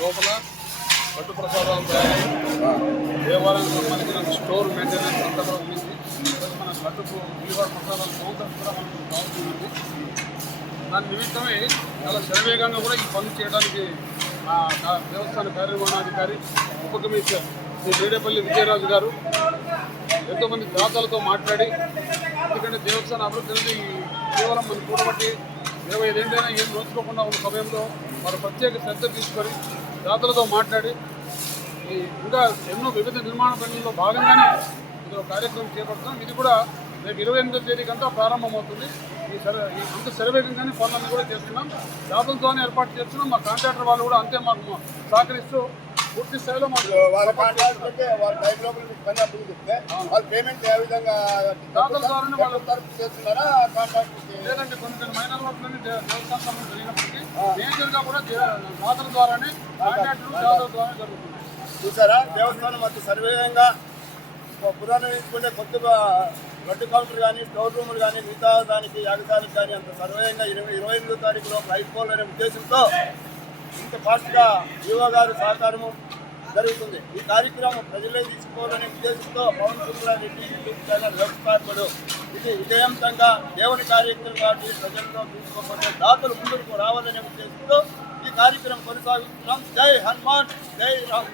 లోపల పట్టు ప్రసాదాలు తయారై దేవాలయానికి సంబంధించిన స్టోర్ మెయింటెనెన్స్ అంతా కూడా ఉంది. మన లడ్డుకు పులిహోర ప్రసాదాలు కౌంటర్స్ కూడా మనకు కావాల్సింది. దాని నిమిత్తమే చాలా శరవేగంగా కూడా ఈ పనులు చేయడానికి దేవస్థాన కార్యనిర్వహణాధికారి ఉప కమిషనర్ శ్రీ మేడేపల్లి విజయరాజు గారు ఎంతోమంది దాతలతో మాట్లాడి, ఎందుకంటే దేవస్థాన అభివృద్ధి అనేది కేవలం మనం కూడబట్టి 25 ఏళ్ళైనా ఏం నోచుకోకుండా ఉన్న సమయంలో వారు ప్రత్యేక శ్రద్ధ తీసుకొని దాతలతో మాట్లాడి ఇంకా ఎన్నో వివిధ నిర్మాణ పనుల్లో భాగంగానే ఇది ఒక కార్యక్రమం చేపడుతున్నాం. ఇది కూడా రేపు 28వ తేదీకంతా ప్రారంభమవుతుంది. ఈ అంత శరవేగంగానే పనులన్నీ కూడా చేస్తున్నాం. దాతలతోనే ఏర్పాటు చేస్తున్నాం. మా కాంట్రాక్టర్ వాళ్ళు కూడా అంతే మాకు సహకరిస్తూ పూర్తి స్థాయిలో మాకు లేదంటే కొన్ని మైనర్ వర్క్లన్నీ దేవస్థానం జరిగినప్పటికీ మేజర్గా కూడా దాతల ద్వారానే కాంట్రాక్టులు దాతల ద్వారా జరుగుతున్నాయి. చూసారా, దేవస్థానం అంత సర్వేయంగా పునర్నిర్మించుకుంటే కొత్తగా గడ్డు కౌంటర్ కానీ స్టోర్ రూములు కానీ మిగతా దానికి యాగదానికి కానీ అంత సర్వేయంగా 28వ తారీఖులో అయిపోవాలనే ఉద్దేశంతో ఇంత ఫాస్ట్గా ఈవో గారు సహకారము జరుగుతుంది. ఈ కార్యక్రమం ప్రజలే తీసుకోవాలనే ఉద్దేశంతో పవన్ కళ్యాణ్ రెడ్డి యూట్యూబ్ ఛానల్ వ్యవస్థాపకుడు ఇది విజయవంతంగా దేవుని కార్యక్రమం కాబట్టి ప్రజల్లో తీసుకోకపోతే దాతలు ముందుకు రావాలనే ఉద్దేశంతో ఈ కార్యక్రమం కొనసాగుతున్నాం. జై హనుమాన్, జై రామ్.